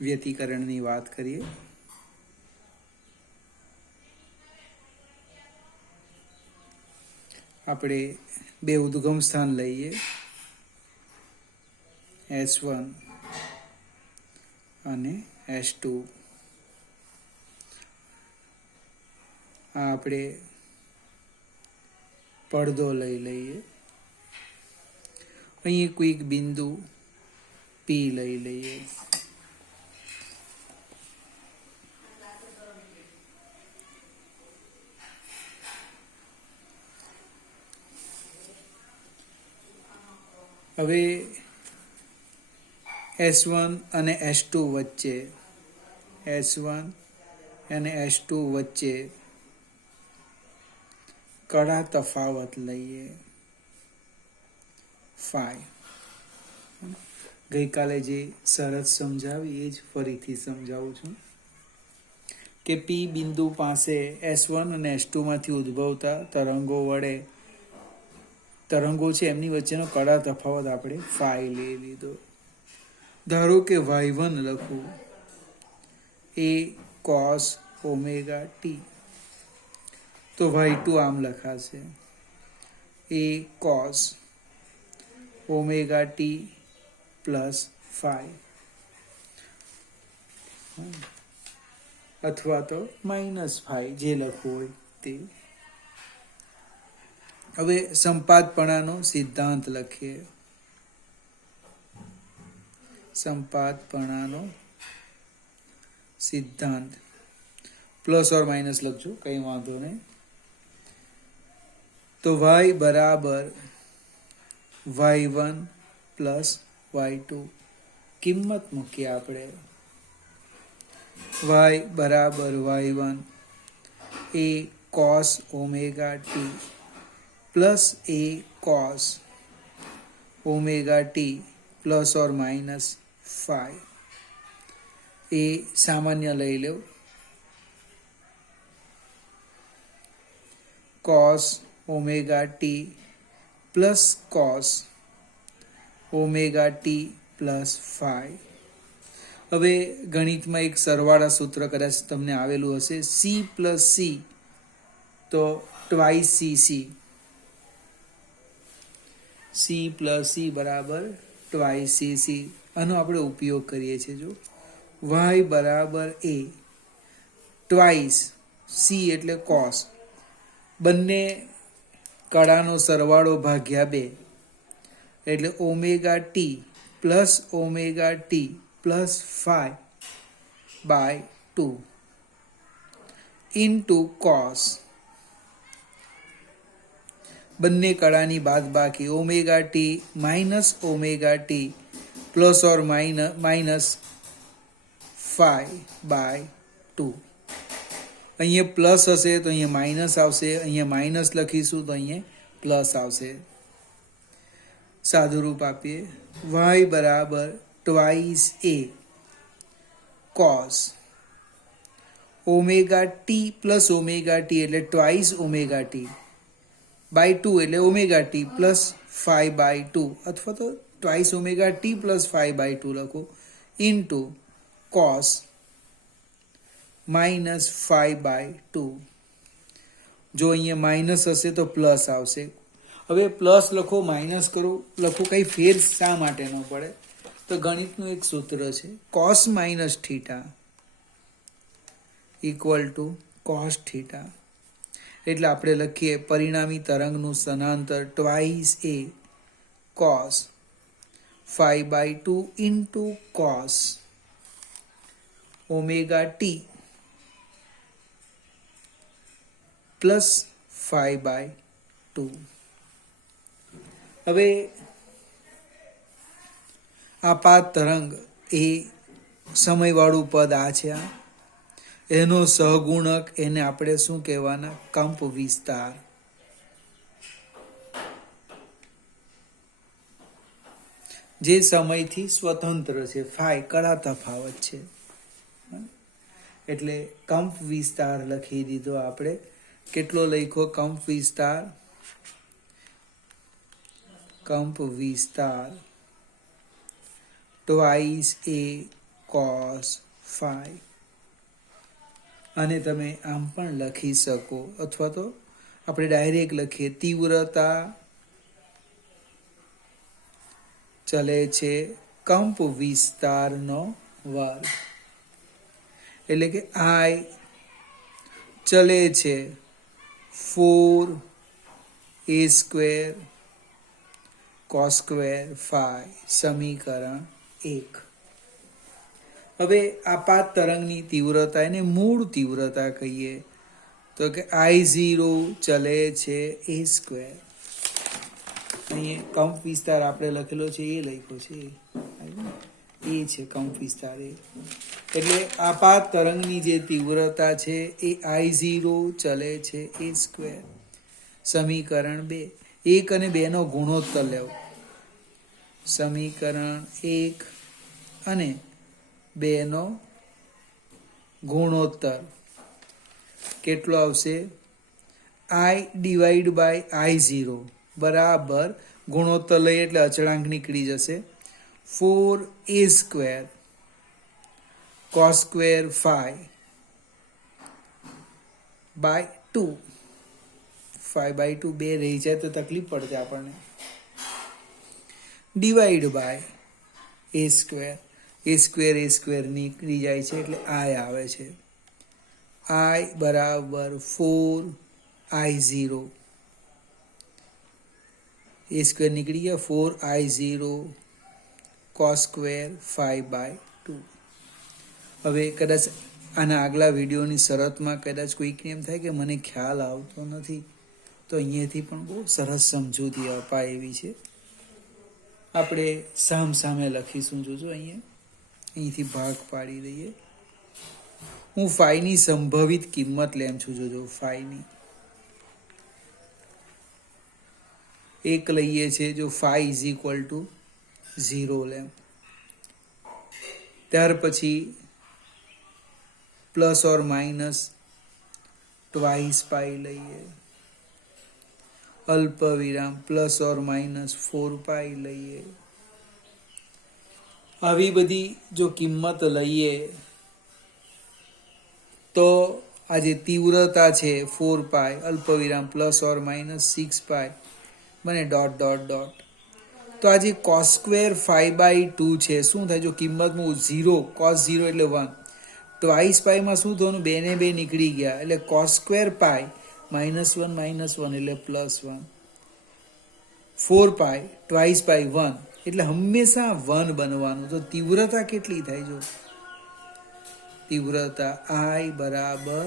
વ્યતિકરણની વાત કરીએ. આપણે બે ઉદ્ગમ સ્થાન લઈએ, S1 અને S2. આ આપણે પડદો લઈ લઈએ. અહીં કોઈક બિંદુ P લઈ લઈએ. હવે S1 અને S2 વચ્ચે કડા તફાવત લઈએ phi. ગઈકાલે જે શરત સમજાવી એ જ ફરીથી સમજાવું છું કે P બિંદુ પાસે S1 અને S2 માંથી ઉદ્ભવતા તરંગો છે એમની વચ્ચેનો કડા તફાવત આપણે phi લઈ લીધો. ધારો કે y1 લખું એ cos ઓમેગા t, તો y2 આમ લખાશે એ cos omega t plus phi, અથવા તો માઇનસ phi, જે લખવું હોય તે. હવે સંપાતપણાનો સિદ્ધાંત લખીએ. સંપાતપણાનો સિદ્ધાંત પ્લસ ઓર માઇનસ લખજો, કંઈ વાંધો નહીં. તો y બરાબર y1 પ્લસ y2, કિંમત મૂકીએ આપણે. y બરાબર y1 A cos omega t plus A cos omega t plus or minus phi. એ સામાન્ય લઈ લો. cos omega t plus cos omega t plus phi. હવે ગણિતમાં એક સરવાળા સૂત્ર કદાચ તમને આવેલું હશે, c પ્લસ c તો ટ્વાઇસ c પ્લસ c બરાબર ટ્વાઇસ c. આનો આપણે ઉપયોગ કરીએ છીએ. જો y બરાબર a ટ્વાઇસ c એટલે cos, બંને કડાનો સરવાળો ભાગ્યા 2 એટલે omega t plus omega t plus phi by 2 into cos, બંને કડાની બાદબાકી omega t minus omega t plus or minus phi by 2. અહીંયા પ્લસ હશે તો અહીંયા માઇનસ આવશે, અહીંયા માઇનસ લખીશું તો અહીંયા પ્લસ આવશે. સાદુરૂપ આપીએ. y બરાબર twice a cos omega t plus omega t એટલે ટ્વાઇસ ઓમેગા t બાય 2 એટલે omega t plus phi by 2, અથવા તો twice omega t plus phi by 2 લખો, into cos minus phi by 2. જો અહીંયા માઇનસ હશે તો પ્લસ આવશે. હવે પ્લસ લખો, માઇનસ કરો, લખો, કંઈ ફેર શા માટે ન પડે? તો ગણિતનું એક સૂત્ર છે, cos minus theta equal to cos theta. એટલે આપણે લખીએ પરિણામી તરંગનું સ્થાનાંતર twice a cos phi by 2 into cos omega t plus phi by 2. હવે આપાત તરંગ એ સમયવાળું પદ આ છે, એનો સહગુણક એને આપણે શું કહેવાના? કંપ વિસ્તાર. જે સમયથી સ્વતંત્ર છે, phi કડા તફાવત છે, એટલે કંપ વિસ્તાર લખી દીધો આપણે. કેટલો લખ્યો કંપ વિસ્તાર? કંપ વિસ્તાર ટ્વાઇસ a cos phi. અને તમે આમ પણ લખી શકો, અથવા તો આપણે ડાયરેક્ટ લખીએ, તીવ્રતા ચલે છે કંપ વિસ્તારનો વર્ગ. એટલે કે I ચલે છે 4a² cos સ્ક્વેર phi. સમીકરણ 1. હવે આપાત તરંગની તીવ્રતા, એને મૂળ તીવ્રતા કહીએ, તો કે I0 ચલે છે a². અહીં કંપ વિસ્તાર આપણે લખેલો છે, એ લખ્યો છે, એ છે કંપ વિસ્તાર. એટલે આપાત તરંગની જે તીવ્રતા છે એ I0 ચલે છે a². સમીકરણ 2. 1 અને 2 નો ગુણોત્તર લેવો. સમીકરણ 1 અને 2 નો ગુણોત્તર કેટલો આવશે? I/I0 બરાબર, ગુણોત્તર લઈએ એટલે અચળાંક નીકળી જશે, 4a² cos square phi by 2. 5/2 2 રહી જાય તો તકલીફ પડશે આપણને. ડિવાઈડ બાય a², નીકળી જાય છે એટલે I આવે છે. I બરાબર 4I0, a² નીકળી ગયા, 4I0 cos square phi by 2. હવે કદાચ આના આગલા વિડીયોની શરતમાં કદાચ કોઈકને એમ થાય કે મને ખ્યાલ આવતો નથી, તો અહીંયાથી પણ બહુ સરસ સમજૂતી અપાય એવી છે. આપણે સામે લખીશું, જોજો અહીંથી ભાગ પાડી દઈએ. હું ફાઈની સંભવિત કિંમત લેમ છું, જોજો ફાઈની 1 લઈએ છે. જો phi = 0 લેમ, ત્યાર પછી પ્લસ ઓર માઇનસ ટ્વાઇસ પાઈ લઈએ, અલ્પ વિરામ પ્લસ ઓર માઇનસ 4 પાઈ લઈએ. આવી બધી જો કિંમત લઈએ તો આ જે તીવ્રતા છે 4 પાઈ, અલ્પ વિરામ પ્લસ ઓર માઇનસ 6 પાઈ બને ડોટ ડોટ ડોટ. તો આ જે cos સ્ક્વેર phi by 2 છે, શું થાય? જો કિંમત હું 0, cos 0 એટલે 1, ટ્વાઇસ પાઈમાં શું થવાનું? 2 ને 2 નીકળી ગયા, એટલે cos સ્ક્વેર પાઈ -1 એટલે +1. 4 પાઈ ટ્વાઇસ પાઈ 1 એટલે હંમેશા 1 બનવાનું. તો તીવ્રતા કેટલી થાય? જો તીવ્રતા I બરાબર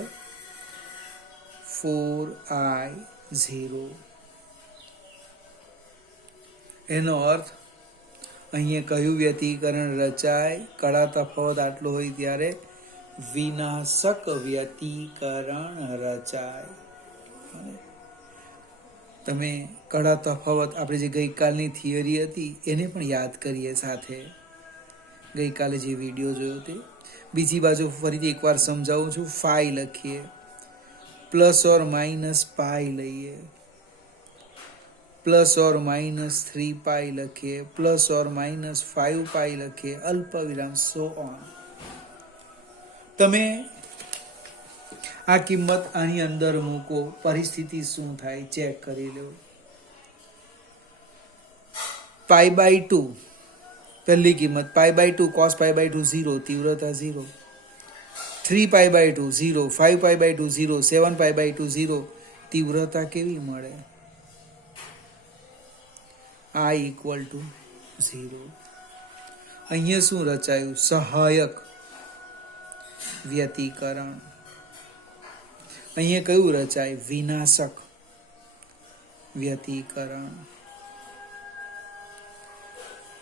4I0. એનો અર્થ અહીંયા કયું વ્યતિકરણ રચાય? કડા તફાવત આટલો હોય ત્યારે વિનાશક વ્યતિકરણ રચાય. તમે કડા તફાવત, આપણે જે ગઈકાલની થિયરી હતી એને પણ યાદ કરીએ સાથે, ગઈકાલે જે વિડીયો જોયો તે. બીજી બાજુ ફરીથી એકવાર સમજાવું છું. phi લખીએ, પ્લસ ઓર માઇનસ પાઈ લઈએ, પ્લસ ઓર માઇનસ 3 પાઈ લખીએ, પ્લસ ઓર માઇનસ 5 પાઈ લખીએ, અલ્પ વિરામ સો ઓન. તમે આ કિંમત આની અંદર મૂકો, પરિસ્થિતિ શું થાય ચેક કરી લો. π/2 પહેલી કિંમત, π/2 cos π/2 0, તીવ્રતા 0. 3π/2 0, 5π/2 0, 7π/2 0, તીવ્રતા કેવી મળે? I = 0. અહીંયા શું રચાયું? સહાયક વ્યતિકરણ. અહીંયા કયું રચાય? વિનાશક વ્યતિકરણ.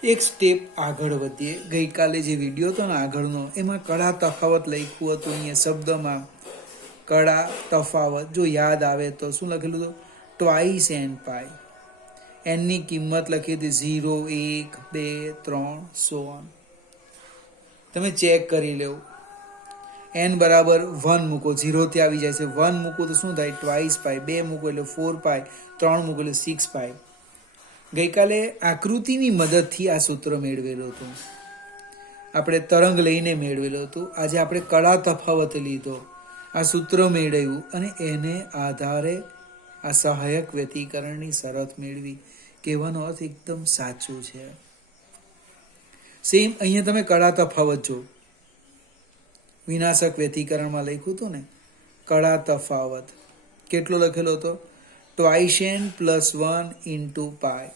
એક સ્ટેપ આગળ વધીએ. ગઈકાલે જે વિડીયો હતો ને આગળનો, એમાં કડા તફાવત લખ્યું હતું. અહીંયા શબ્દમાં કડા તફાવત જો યાદ આવે તો શું લખેલું હતું? ટ્વાઇસ n પાઈ. n ની કિંમત લખી હતી 0, 1, 2, 3 સો ઓન. તમે ચેક કરી લો. n બરાબર 1 મૂકો, 0 થી આવી જાય છે. 1 મૂકો તો શું થાય? ટ્વાઇસ પાઈ. 2 મૂકો એટલે 4 પાઈ. 3 મૂકો એટલે 6 પાઈ. ગઈકાલે આકૃતિની મદદથી આ સૂત્ર મેળવેલું હતું. આપણે તરંગ લઈને મેળવેલો હતો. આજે આપણે કળા તફાવત લીધો, આ સૂત્ર મેળવ્યું અને એને આધારે આ સહાયક વ્યતિકરણની શરત મેળવી. કહેવાનો અર્થ એકદમ સાચું છે. સેમ અહીંયા તમે કળા તફાવત જો, વિનાશક વ્યતિકરણમાં લખ્યું હતું ને, કળા તફાવત કેટલો લખેલો હતો? ટ્વાઇસ n પ્લસ 1 ઇન્ટુ પાય.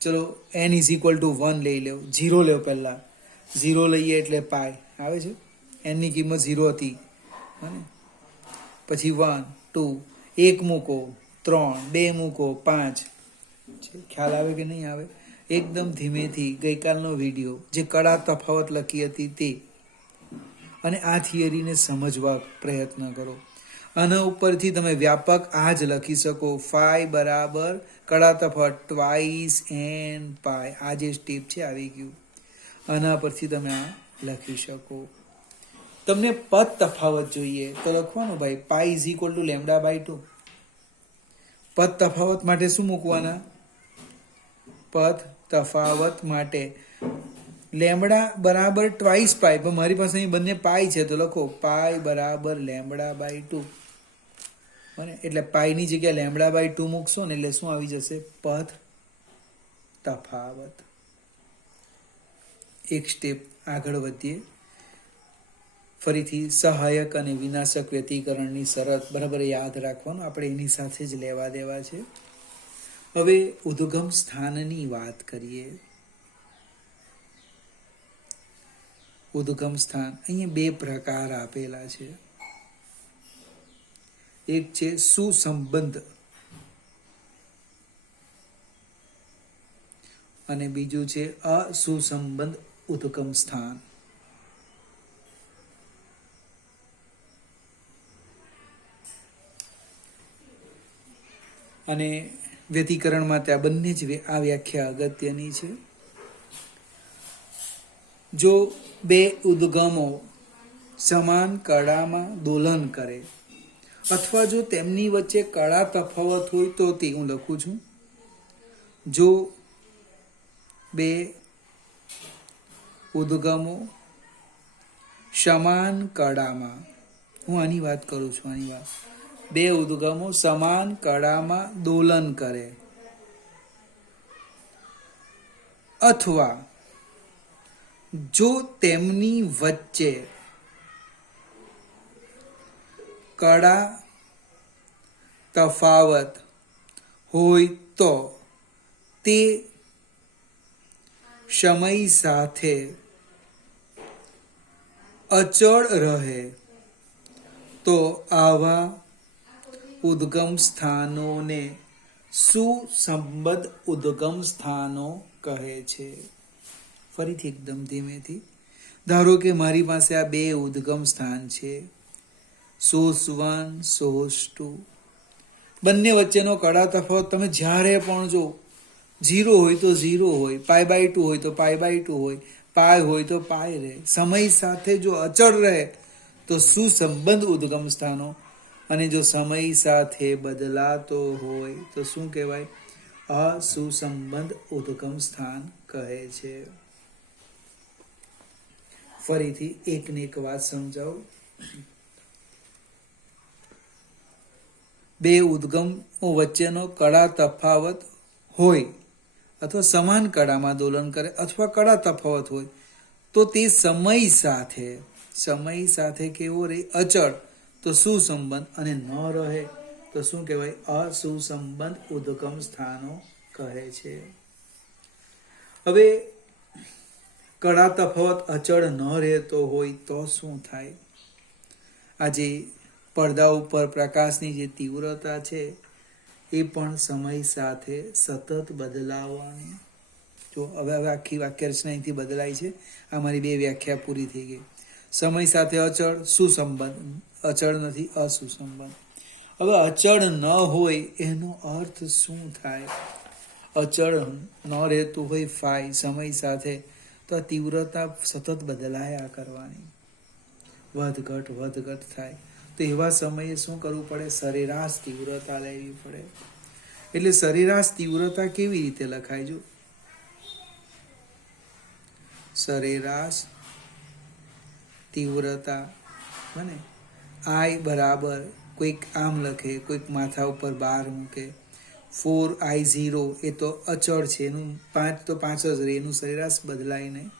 ચલો n ઇઝ ઇક્વલ ટુ 1 લઈ લો, 0 લો પહેલાં, 0 લઈએ એટલે પાય આવે છે. n ની કિંમત 0 હતી, પછી 1 2 1 મૂકો, 3 2 મૂકો, 5. ખ્યાલ આવે કે નહીં આવે? એકદમ ધીમેથી ગઈકાલનો વિડીયો જે કળા તફાવત લખી હતી તે, અને આ થિયરીને સમજવા પ્રયત્ન કરો. આના ઉપરથી તમે વ્યાપક આ જ લખી શકો, ફાઈ બરાબર કળા તફાવત ટ્વાઇસ n પાય. આ જે સ્ટેપ છે આવી ગયું, આના પરથી તમે આ લખી શકો. તમને પદ તફાવત જોઈએ તો લખવાનું ભાઈ pi is equal to lambda by 2. પદ તફાવત માટે શું મૂકવાના? પદ તફાવત માટે લેમડા બરાબર ટ્વાઇસ પાઈ, પણ મારી પાસે અહીં બંને પાઈ છે તો લખો પાઈ બરાબર લેમડા બાય 2. એટલે પાઈની જગ્યાએ લેમડા બાય 2 મૂકશો ને એટલે શું આવી જશે? પદ તફાવત. એક સ્ટેપ આગળ વધીએ. ફરીથી સહાયક અને વિનાશક વ્યતિકરણની શરત બરાબર યાદ રાખવાનું, આપણે એની સાથે જ લેવા દેવા છે. હવે ઉદ્ગમ સ્થાનની વાત કરીએ. ઉદ્ગમ સ્થાન અહીંયા બે પ્રકાર આપેલા છે. એક છે સુસંબંધ અને બીજું છે અસુસંબંધ ઉદ્ગમ સ્થાન. અને વ્યતિકરણમાં ત્યાં બંને જ આ વ્યાખ્યા અગત્યની છે. જો બે ઉદ્ગમો સમાન કળામાં દોલન કરે અથવા જો તેમની વચ્ચે કળા તફાવત હોય તો તે હું લખું છું. જો બે ઉદ્ગમો સમાન કળામાં, હું આની વાત કરું છું, આની વાત, બે ઉદ્ગમો સમાન કળામાં દોલન કરે અથવા જો તેમની વચ્ચે કળા તફાવત હોય તો તે સમય સાથે અચળ રહે તો આવા ઉદ્ગમ સ્થાનોને સુસંબદ્ધ ઉદ્ગમ સ્થાનો કહે છે. ફરીથી એકદમ ધીમેથી. ધારો કે મારી પાસે આ બે ઉદ્ગમ સ્થાન છે, સોર્સ 1 સોર્સ 2. બંને વચ્ચેનો કળા તફાવત તમે જ્યારે પણ જો 0 હોય તો 0 હોય, પાઈ બાય 2 હોય તો પાઈ બાય 2 હોય, પાય હોય તો પાય રહે. સમય સાથે જો અચળ રહે તો સુસંબંધ ઉદ્ગમ સ્થાનો, અને જો સમય સાથે બદલાતો હોય તો શું કહેવાય? અસુસંબંધ ઉદ્ગમ સ્થાન કહે છે. ફરીથી એકને એક વાત સમજાવું. બે ઉદ્ગમો વચ્ચેનો કળા તફાવત હોય અથવા સમાન કળામાં દોલન કરે અથવા કળા તફાવત હોય તો તે સમય સાથે કેવો રહે? અચળ, તો સુસંબંધ, અને ન રહે તો શું કહેવાય? અસુસંબંધ ઉદ્ગમ સ્થાનો કહે છે. હવે કળા તફાવત અચળ ન રહેતો હોય તો શું થાય? આજે પડદા ઉપર પ્રકાશની જે તીવ્રતા છે એ પણ સમય સાથે સતત બદલાવાની. જો હવે આખી વાક્ય રચના અહીંથી બદલાય છે. આ મારી બે વ્યાખ્યા પૂરી થઈ ગઈ. સમય સાથે અચળ, સુસંબંધ, અચળ નથી અસુસંબંધ. હવે અચળ ન હોય એનો અર્થ શું થાય? અચળ ન રહેતું હોય ફાઈ સમય સાથે, તો આ તીવ્રતા સતત બદલાયા કરવાની, વધઘટ થાય. તો એવા સમયે શું કરવું પડે? સરેરાશ તીવ્રતા લેવી પડે. એટલે સરેરાશ તીવ્રતા કેવી રીતે લખાય? જો સરેરાશ તીવ્રતા બને આઈ બરાબર કોઈક આમ લખે, કોઈક માથા ઉપર બાર મૂકે. 4I0 એ તો અચળ છે, એનું 5 તો 5 જ રહે, એનું સરેરાશ બદલાય નહીં.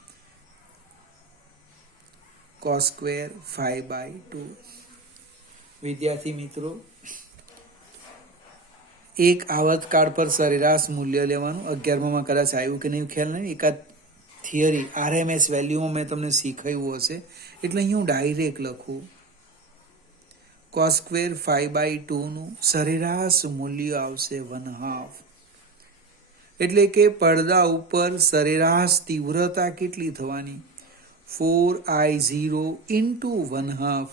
cos square 5/2. વિદ્યાર્થી મિત્રો, એક આવર્તકાળ પર સરેરાશ મૂલ્ય લેવાનું. 11માં કદાચ આવ્યું કે નહીં ખ્યાલ નહીં, એકાદ થિયરી RMS વેલ્યુમાં મેં તમને શીખવ્યું હશે, એટલે અહીં હું ડાયરેક્ટ લખું. cos સ્ક્વેર 5/2 નું સરેરાશ મૂલ્ય આવશે 1/2. એટલે કે પડદા ઉપર સરેરાશ તીવ્રતા કેટલી થવાની? 4I0 into 1/2,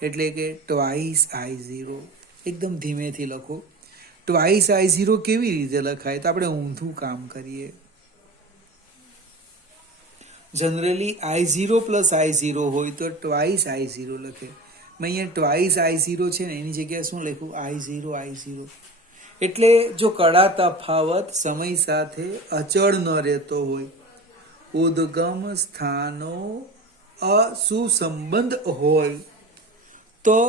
એટલે કે twice I0. એકદમ ધીમેથી લખો. twice I0 કેવી રીતે લખાય? તો આપણે ઊંધું કામ કરીએ. જનરલી I0 પ્લસ I0 હોય તો twice I0 લખે. મેં અહીંયા twice I0 છે ને, એની જગ્યાએ શું લખ્યું? I0. એટલે જો કડા તફાવત સમય સાથે અચળ ન રહેતો હોય, ઉદ્ગમ સ્થાનો અસુસંબંધ હોય, તો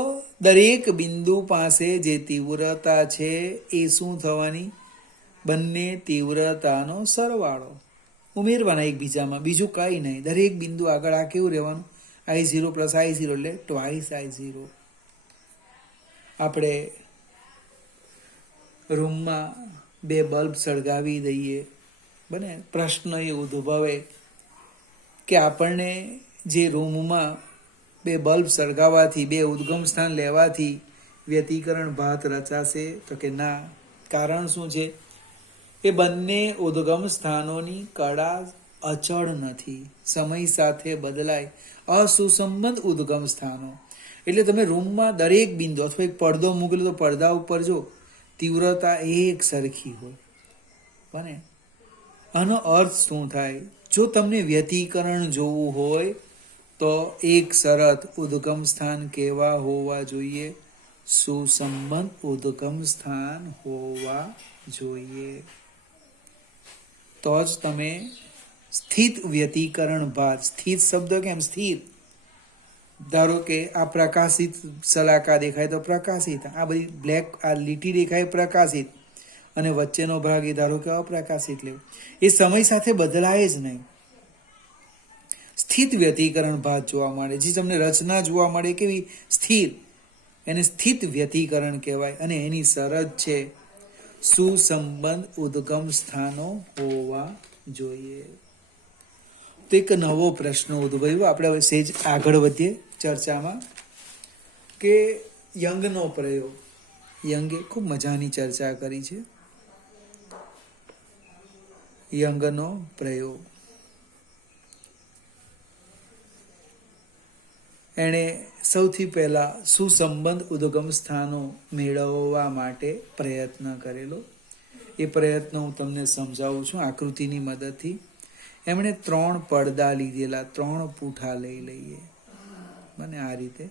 દરેક બિંદુ પાસે જે તીવ્રતા છે એ શું થવાની? બંને તીવ્રતાનો સરવાળો ઉમેરવાના એકબીજામાં, બીજું કાંઈ નહીં. દરેક બિંદુ આગળ આ કેવું રહેવાનું? I0 પ્લસ I0, એટલે twice I0. આપણે રૂમમાં 2 બલ્બ સળગાવી દઈએ, બને પ્રશ્ન એ ઉદ્ભવે કે આપણને જે રૂમમાં 2 બલ્બ સળગાવવાથી, 2 ઉદ્ગમ સ્થાન લેવાથી વ્યતિકરણ ભાત રચાશે? તો કે ના. કારણ શું છે? એ બંને ઉદ્ગમ સ્થાનોની કડા અચળ નથી, સમય સાથે બદલાય, અસુસંબંધ ઉદ્ગમ સ્થાનો. એટલે તમે રૂમમાં દરેક બિંદુ અથવા એક પડદો મૂકેલો, તો પડદા ઉપર જો તીવ્રતા એક સરખી હોય, બને આનો અર્થ શું થાય? જો તમને વ્યતિકરણ જોવું હોય તો એક શરત, ઉદ્ગમ સ્થાન કેવા હોવા જોઈએ? સુસંબંધ ઉદ્ગમ સ્થાન હોવા જોઈએ. તો જ તમે સ્થિત વ્યતિકરણ ભાત, સ્થિત શબ્દ કેમ? સ્થિર. ધારો કે આ પ્રકાશિત સલાકા દેખાય તો પ્રકાશિત, આ બધી બ્લેક આ લીટી દેખાય પ્રકાશિત, અને વચ્ચેનો ભાગ એ ધારો કે અપ્રકાશિત લેવું. એ સમય સાથે બદલાય જ નહીં. સ્થિત વ્યતિકરણ ભાત જોવા મળે, જે તમને રચના જોવા મળે કેવી? સ્થિર. એને સ્થિત વ્યતિકરણ કહેવાય. અને એની શરત છે સુસંબંધ ઉદ્ગમ સ્થાનો હોવા જોઈએ. તો એક નવો પ્રશ્ન ઉદ્ભવ્યો. આપણે હવે સેજ આગળ વધીએ ચર્ચામાં, કે યંગનો પ્રયોગ. યંગે ખૂબ મજાની ચર્ચા કરી છે. યંગનો પ્રયોગ, એણે સૌથી પહેલા સુસંબંધ ઉદ્ગમ સ્થાનો મેળવવા માટે પ્રયત્ન કરેલો. એ પ્રયત્ન હું તમને સમજાવું છું આકૃતિની મદદથી. એમણે 3 પડદા લીધેલા, 3 પૂઠા લઈ લઈએ, મને આ રીતે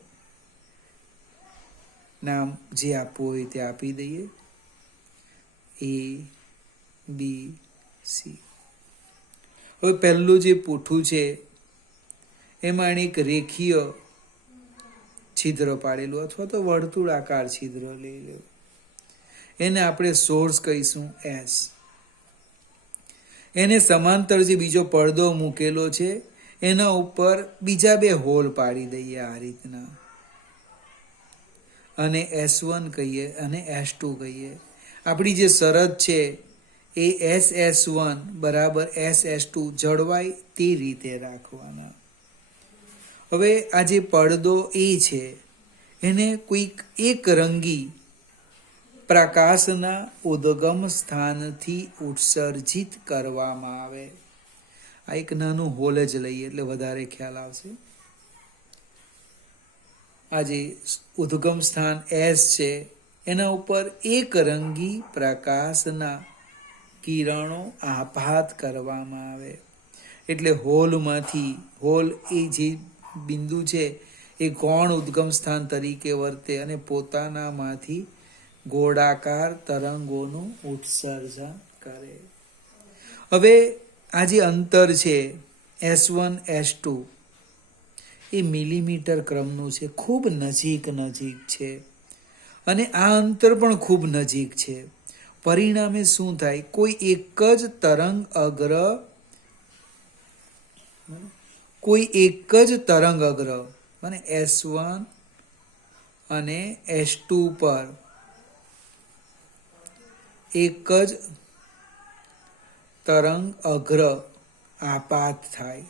નામ જે આપવું હોય તે આપી દઈએ, ABC. હવે પહેલું જે પૂઠું છે એમાં એણે એક રેખીય છિદ્ર પાડેલું, અથવા તો વર્તુળાકાર છિદ્ર લઈ લેવું. એને આપણે સોર્સ કહીશું S. એને સમાંતર જે બીજો પડદો મૂકેલો છે એના ઉપર બીજા 2 હોલ પાડી દઈએ આ રીતના, અને S1 કહીએ અને S2 કહીએ. આપણી જે શરત છે એ SS1 બરાબર SS2 જળવાય તે રીતે રાખવાના. હવે આ જે પડદો એ છે એને કોઈક એક રંગી પ્રકાશના ઉદ્ગમ સ્થાનથી ઉત્સર્જિત કરવામાં આવે. આ એક નાનું હોલ જ લઈએ એટલે વધારે ખ્યાલ આવશે. આ જે ઉદ્ગમ સ્થાન S છે એના ઉપર એક રંગી પ્રકાશના કિરણો આપાત કરવામાં આવે. એટલે હોલમાંથી, હોલ એ જે બિંદુ છે એ ગૌણ ઉદ્ગમ સ્થાન તરીકે વર્તે અને પોતાનામાંથી ગોળાકાર તરંગોનું ઉત્સર્જન કરે. હવે આ જે અંતર છે S1 S2 એ મિલીમીટર ક્રમનું છે, ખૂબ નજીક છે, અને આ અંતર પણ ખૂબ નજીક છે. પરિણામે શું થાય? કોઈ એક જ તરંગ અગ્ર મને S1 અને S2 પર એક જ તરંગ અગ્ર આપાત થાય.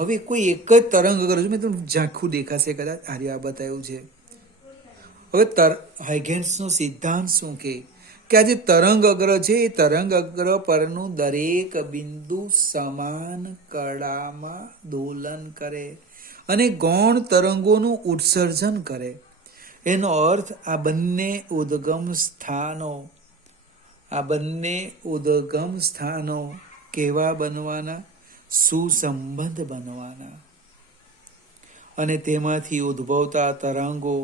હવે કોઈ એક જ તરંગ અગ્ર, મેં તમને ઝાંખું દેખાશે કદાચ, આ બતાવ્યું છે. હવે હાઇગેન્સનો સિદ્ધાંત શું કે આ જે તરંગ અગ્ર છે એ તરંગ અગ્ર પરનું દરેક બિંદુ સમાન કળામાં દોલન કરે અને ગૌણ તરંગોનું ઉત્સર્જન કરે. એનો અર્થ આ બંને ઉદ્ગમ સ્થાનો કેવા બનવાના? સુસંબદ્ધ બનવાના, અને તેમાંથી ઉદ્ભવતા તરંગો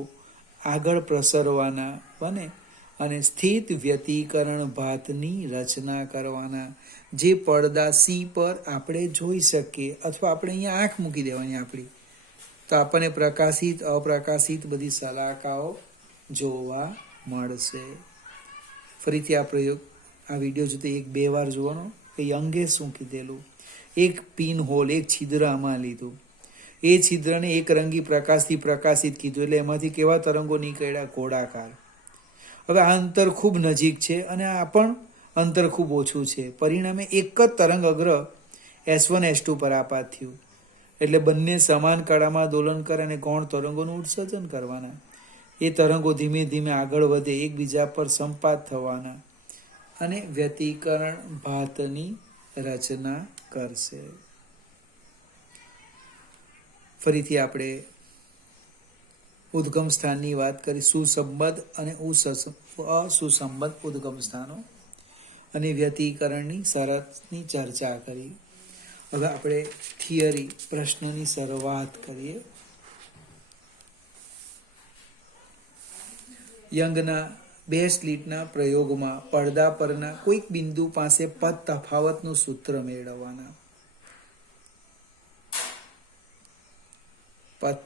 આગળ પ્રસરવાના બને અને સ્થિત વ્યતિકરણ ભાતની રચના કરવાના, જે પડદા સી પર આપણે જોઈ શકીએ, અથવા આપણે અહીંયા આંખ મૂકી દેવાની આપણી, તો આપણને પ્રકાશિત અપ્રકાશિત બધી શલાકાઓ જોવા મળશે. ફરીથી આ વિડીયો જોતે 1-2 વાર જોવાનો. કે યંગે શું કીધેલું? એક પિન હોલ, એક છિદ્ર આમાં લીધું, એ છિદ્રને એક રંગી પ્રકાશથી પ્રકાશિત કીધું, એટલે એમાંથી કેવા તરંગો નીકળ્યા? ગોળાકાર. હવે આ અંતર ખૂબ નજીક છે અને આ પણ અંતર ખૂબ ઓછું છે. પરિણામે એક જ તરંગ અગ્ર S1 S2 પર આપાત થયું, એટલે બંને સમાન કળામાં દોલન કરે અને ગૌણ તરંગોનું ઉત્સર્જન કરવાના. એ તરંગો ધીમે ધીમે આગળ વધે, એકબીજા પર સંપાત થવાના અને વ્યતિકરણ ભાતની રચના કરશે. ફરીથી આપણે ઉદ્ગમ સ્થાનની વાત કરી, સુસંબદ્ધ અને અસુસંબદ્ધ ઉદ્ગમ સ્થાનો, અને વ્યતિકરણની શરતની ચર્ચા કરી. હવે આપણે થિયરી પ્રશ્નની શરૂઆત કરીએ. યંગના 2 સ્લિટના પ્રયોગમાં પડદા પરના કોઈક બિંદુ પાસે પદ તફાવતનું સૂત્ર મેળવવાના. પદ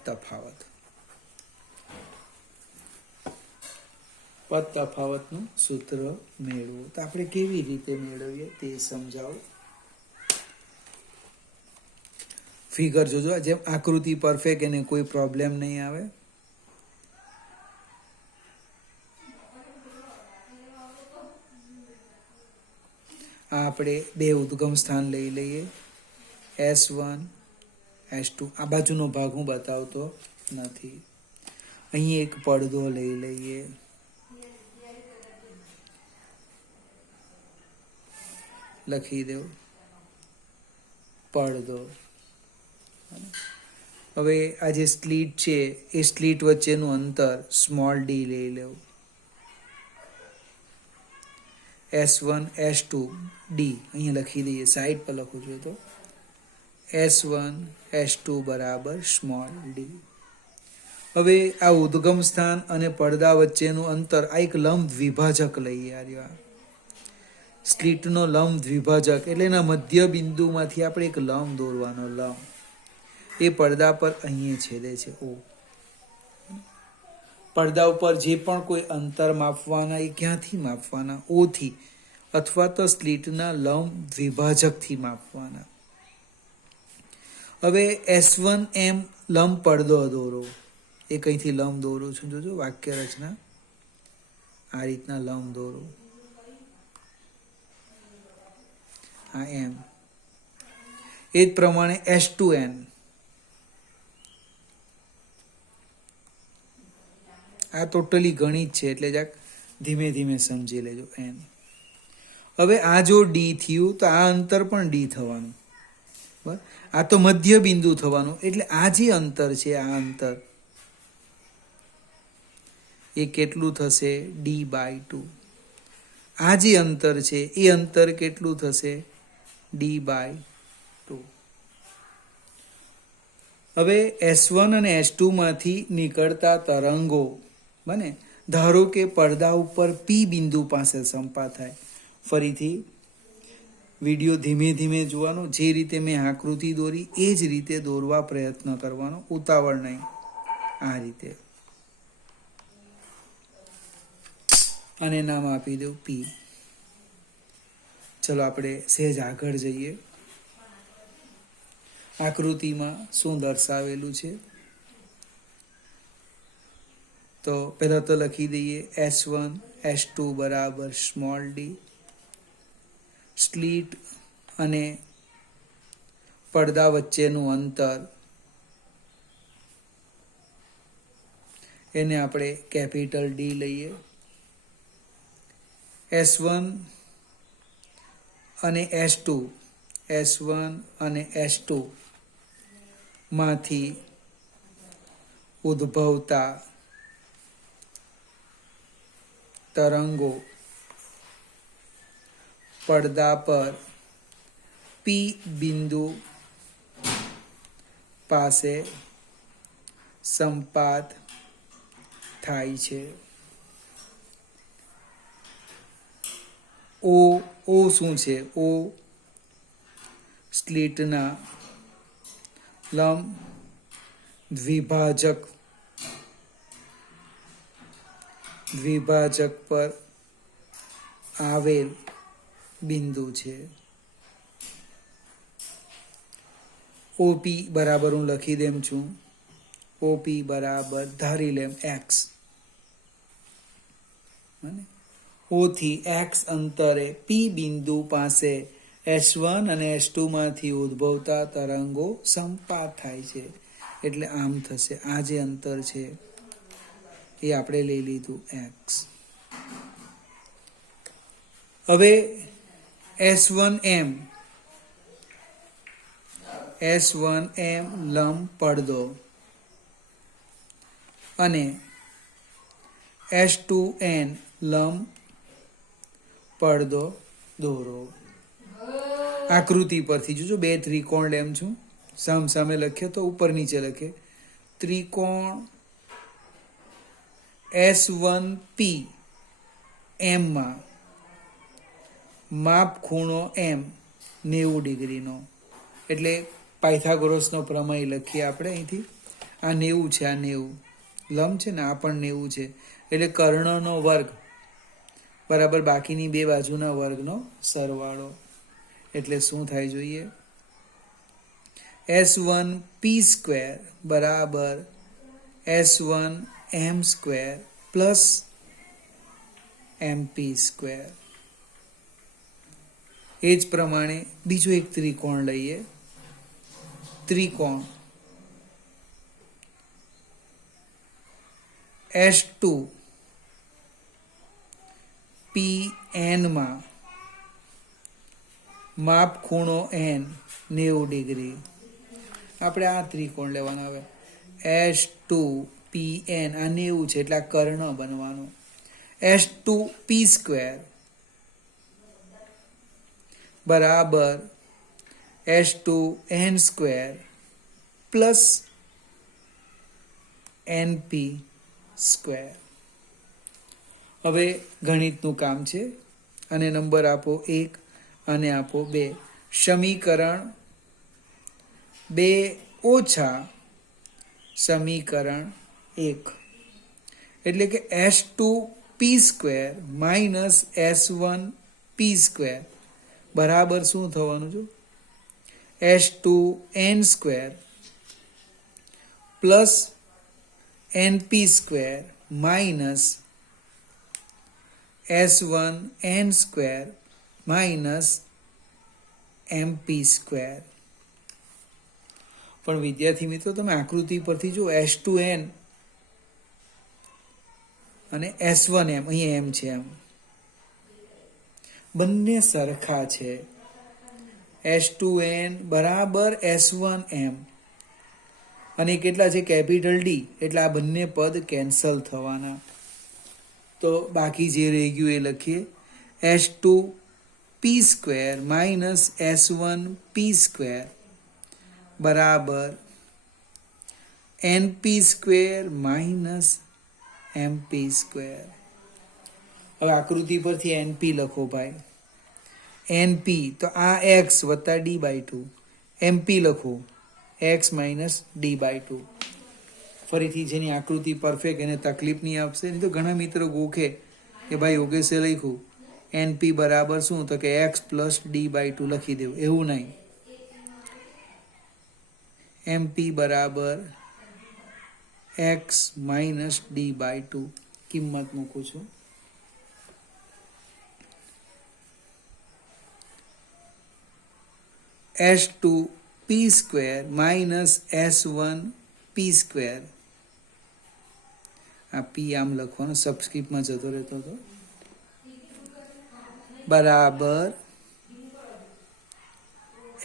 તફાવતનું સૂત્ર મેળવો. તો આપણે કેવી રીતે મેળવીએ તે સમજાવો. ફિગર જોજો, જેમ આકૃતિ પરફેક્ટ, એને કોઈ પ્રોબ્લેમ નહીં આવે. આપણે 2 ઉદ્ગમ સ્થાન લઈ લઈએ, S1 S2. આ બાજુનો ભાગ હું બતાવતો નથી. અહીં એક પડદો લઈ લઈએ, લખી દો પડદો. હવે આ જે સ્લીટ છે એ સ્લીટ વચ્ચેનું અંતર સ્મોલ d લઈ લેવું. S1 S2 D અહીંયા લખી દઈએ, સાઈડ પર લખું છું તો S1 S2 બરાબર સ્મોલ d. હવે આ ઉદ્ગમ સ્થાન અને પડદા વચ્ચેનું અંતર, આ એક લંબ દ્વિભાજક લઈએ. આ સ્લીટનો લંબ દ્વિભાજક એટલે એના મધ્ય બિંદુમાંથી આપણે એક લંબ દોરવાનો. લંબ એ પડદા પર અહીંયા છેદે છે O. પડદા ઉપર જે પણ કોઈ અંતર માપવાના એ ક્યાંથી માપવાના? O થી, અથવા તો સ્લીટના લંબ દ્વિભાજકથી માપવાના. હવે S1M લંબ પડદો દોરો. એ કંઈથી લંબ દોરું છું, જોજો વાક્ય રચના, આ રીતના લંબ દોરો. આ M. એ જ પ્રમાણે S2N, આ ટોટલી ગણિત છે એટલે જરાક ધીમે ધીમે સમજી લેજો. N. હવે આ જો D થયું તો આ અંતર પણ D થવાનું, બરાબર. આ તો મધ્ય બિંદુ થવાનું, એટલે આ જે અંતર છે, આ અંતર એ કેટલું થશે? D/2. આ જે અંતર છે એ અંતર કેટલું થશે? D/2. હવે S1 અને S2 માંથી નીકળતા તરંગો બને, ધારો કે પડદા ઉપર P બિંદુ પાસે સંપાત થાય. ફરીથી વિડીયો ધીમે ધીમે જોવાનો, જે રીતે મેં આકૃતિ દોરી એ જ રીતે દોરવા પ્રયત્ન કરવાનો, ઉતાવળ નહીં. આ રીતે અને નામ આપી દઉં પી. ચલો આપણે સહેજ આગળ જઈએ. આકૃતિમાં શું દર્શાવેલું છે તો પહેલાં તો લખી દઈએ S1 S2 બરાબર સ્મોલ ડી. સ્લીટ અને પડદા વચ્ચેનું અંતર એને આપણે કેપિટલ ડી લઈએ. S1 અને S2 S1 અને S2 માંથી ઉદ્ભવતા તરંગો પડદા પર પી બિંદુ પાસે સંપાત થાય છે. ઓ શું છે? ઓ સ્લિટના લંબ દ્વિભાજક પર આવેલ બિંદુ છે. ઓપી બરાબર હું લખી દેમ છું. ઓપી બરાબર ધારી લેમ એક્સ. ઓ થી એક્સ અંતરે પી બિંદુ પાસે S1 અને S2 માંથી ઉદ્ભવતા તરંગો સંપાત થાય છે. એટલે આમ થશે. આ જે અંતર છે એ આપણે લઈ લીધું એક્સ. હવે S1M લંબ પડદો અને S2N લંબ પડદો દોરો. આકૃતિ પરથી જોજો, બે ત્રિકોણ લેમ છું. સામે લખીએ તો ઉપર નીચે લખે. ત્રિકોણ S1P માં માપ ખૂણો M 90 ડિગ્રીનો. એટલે પાયથાગોરસનો પ્રમેય લખીએ આપણે અહીંથી. આ 90 છે, આ 90 લંબ છે ને, આ પણ 90 છે. એટલે કર્ણનો વર્ગ બરાબર બાકીની બે બાજુના વર્ગનો સરવાળો. એટલે શું થાય જોઈએ? S1P² બરાબર S1M² પ્લસ MP². એ જ પ્રમાણે બીજો એક ત્રિકોણ લઈએ. ત્રિકોણ S2PN માં માપ ખૂણો N 90 ડિગ્રી. આપણે આ ત્રિકોણ લેવાના. હવે S2PN આ 90 છે એટલે આ કર્ણ બનવાનો. S2P² બરાબર S2N² પ્લસ NP². હવે ગણિતનું કામ છે. અને નંબર આપો 1 અને આપો 2. સમીકરણ 2 ઓછા સમીકરણ 1 એટલે કે S2P² માઇનસ S1P² બરાબર શું થવાનું છે? S2N² plus NP² minus S1N² minus MP². પણ વિદ્યાર્થી મિત્રો તમે આકૃતિ પરથી જો S2N અને S1M, અહીં M છે, એમ બંને સરખા છે. S2N બરાબર S1M અને કેટલા છે? Capital D. એટલે આ બંને પદ કેન્સલ થવાના. તો બાકી જે રહી ગયું એ લખીએ. S2P² માઇનસ S1P² બરાબર NP² માઇનસ MP². હવે આકૃતિ પરથી NP લખો ભાઈ. એનપી તો આ એક્સ વત્તા ડી બાય ટુ, એમપી લખો x minus d by two. ફરીથી જેની આકૃતિ પરફેક્ટ એને તકલીફ નહીં આપશે. નહીં તો ઘણા મિત્રો ગોખે કે ભાઈ યોગેશે લખ્યું એનપી બરાબર શું, તો કે x plus d by two લખી દેવું. એવું નહીં, એમપી બરાબર x minus d by two કિંમત મૂકું છું. s2 p square minus s1 p square. આ પી આમ લખવાનો, સબસ્ક્રિપ્ટમાં જતો રહેતો હતો, બરાબર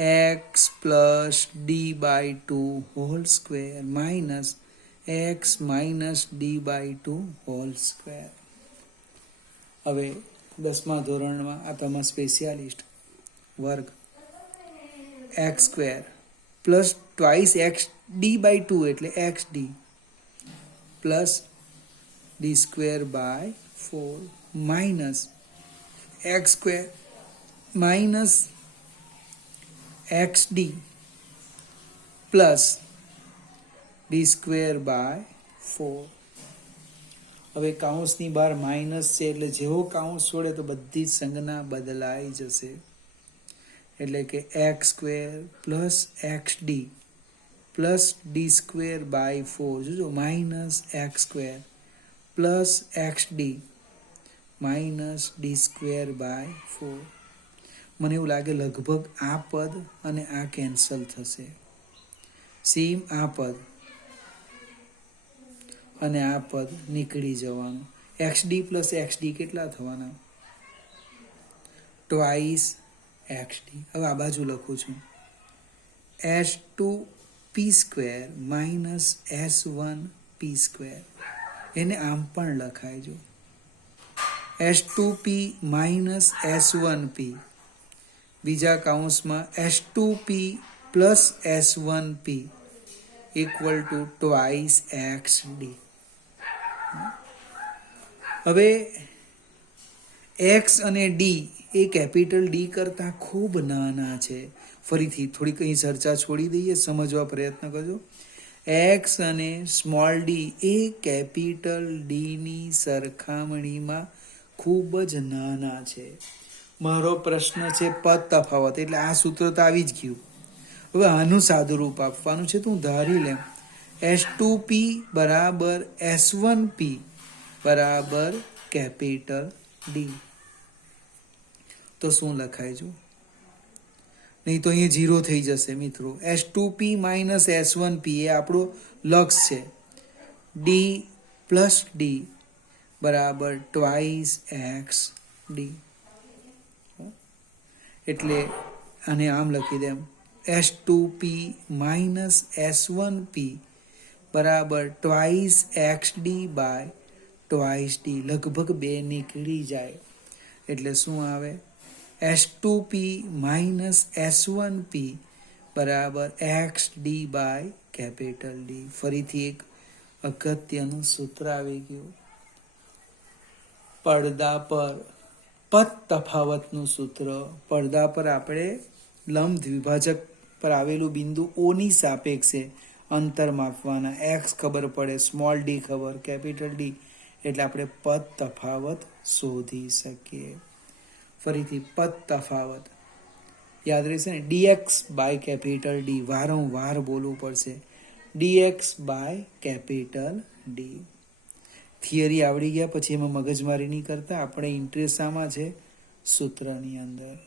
x plus d by two whole square minus x minus d by two whole square. હવે 10મા ધોરણમાં આ તમારા સ્પેશિયાલિસ્ટ વર્ગ x square plus twice x d by two એટલે x d plus d square by 4 minus x square minus x d plus d square by 4. હવે કાઉન્સની બહાર minus છે એટલે જેવો કાઉન્સ છોડે તો બધી જ સંજ્ઞા બદલાઈ જશે. એટલે કે x square plus x d plus d square by 4, જોજો minus x square plus x d minus d square by 4. મને એવું લાગે લગભગ આ પદ અને આ કેન્સલ થશે. સેમ આ પદ અને આ પદ નીકળી જવાનું. X d plus x D કેટલા થવાના? Twice x D. હવે આ બાજુ લખું છું s2 p square minus s1 p square. એને આમ પણ લખાય જો s2p માઇનસ s1p, બીજા કાઉન્સમાં s2p plus s1p equal to twice x D. હવે એક્સ અને ડી એ કેપિટલ ડી કરતાં ખૂબ નાના છે. ફરીથી થોડીક અહીં ચર્ચા છોડી દઈએ, સમજવા પ્રયત્ન કરજો. એક્સ અને સ્મોલ ડી એ કેપિટલ ડીની સરખામણીમાં ખૂબ જ નાના છે. મારો પ્રશ્ન છે પદ તફાવત, એટલે આ સૂત્ર તો આવી જ ગયું. હવે આનું સાદું રૂપ આપવાનું છે તો હું ધારી લેમ s2p બરાબર s1p બરાબર કેપિટલ ડી. તો શું લખાય જો? નહીં તો અહીંયા 0 થઈ જશે મિત્રો. s2p માઇનસ s1p એ આપણો લક્ષ છે. ડી પ્લસ ડી બરાબર ટ્વાઇસ એક્સ ડી. એટલે આને આમ લખી દેમ s2p માઇનસ s1p બરાબર twice x d by twice d. લગભગ 2 નીકળી જાય એટલે શું આવે? s2p માઇનસ s1p બરાબર x d by capital D. ફરીથી એક અગત્યનું સૂત્ર આવી ગયું. પડદા પર પદ તફાવતનું સૂત્ર. પડદા પર આપણે લંબ દ્વિભાજક પર આવેલું બિંદુ O ની સાપેક્ષે અંતર માપવાના. એક્સ ખબર પડે, સ્મોલ ડી ખબર, કેપિટલ ડી, એટલે આપણે પદ તફાવત શોધી શકીએ. ફરીથી પદ તફાવત યાદ રહેશે ને, dx બાય કેપિટલ ડી. વારંવાર બોલવું પડશે, dx by capital D. Theory આવડી ગયા પછી એમાં મગજમારી નહીં કરતા. આપણે ઇન્ટરેસ્ટ આમાં છે સૂત્રની અંદર.